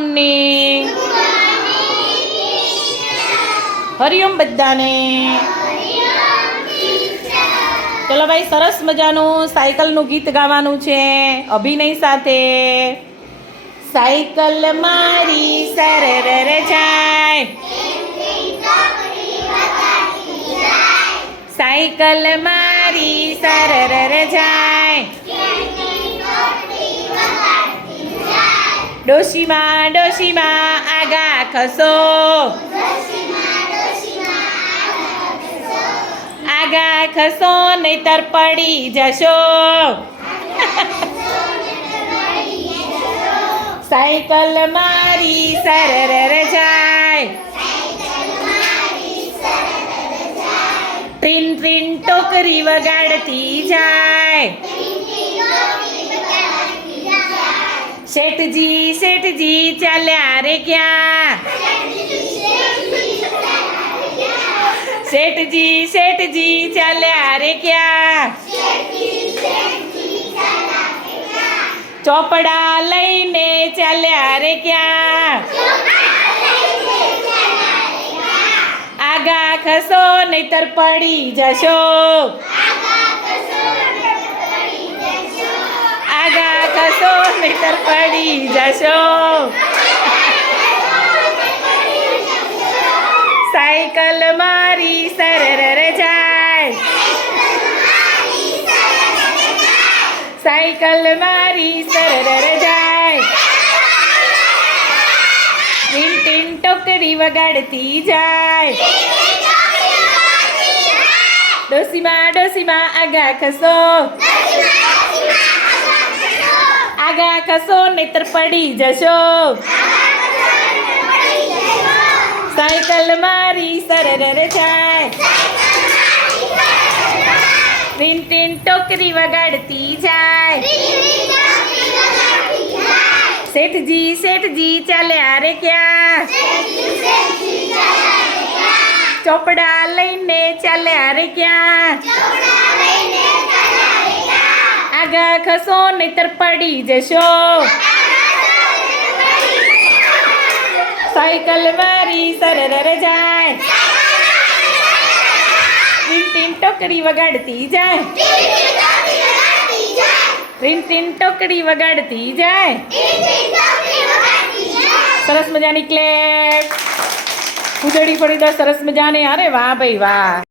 Morning Hariom બધાને. ચલો ભાઈ, સરસ મજાનું સાયકલનું ગીત ગાવાનું છે. અભિનય સાથે. સાયકલ મારી સરર જાય. સાયકલ મારી સરર જાય. ડોશીમાં ડોશીમાં, આગા ખસો. આગા ખસો, નહીતર પડી જશો. સાયકલ મારી સરર જાય ટ્રીન ટ્રીન ટોકરી વગાડતી જાય. શેઠજી શેઠજી ચાલ્યા રે ક્યાં? શેઠજી શેઠજી ચાલ્યા રે ક્યાં? ચોપડા લઈને ચાલ્યા રે ક્યાં? આગા ખસો નહીતર પડી જશો. ખસો નહીતર પડી જશો. સાયકલ મારી સરર જાય. સાયકલ મારી સરર જાય. ટીન ટોકરી વગાડતી જાય. ડોસીમાં ડોસીમાં આગા ખસો. આગા ખસો નહીતર પડી જશો. સાયકલ મારી સરર જાય. ટીન ટીન ટોકરી વગાડતી જાય. શેઠજી શેઠજી ચાલે આરે ક્યાં? ચોપડા લઈને ચાલે આરે ક્યાં? આગા ખસો નહીતર પડી જશો સાયકલ મારી સરર જાય ટીન ટોકરી વગાડતી જાય ટીન ટીન ટોકરી વગાડતી જાય સરસ મજાની ક્લેપ ઉજળી પડી દો સરસ મજાને અરે વાહ ભાઈ વાહ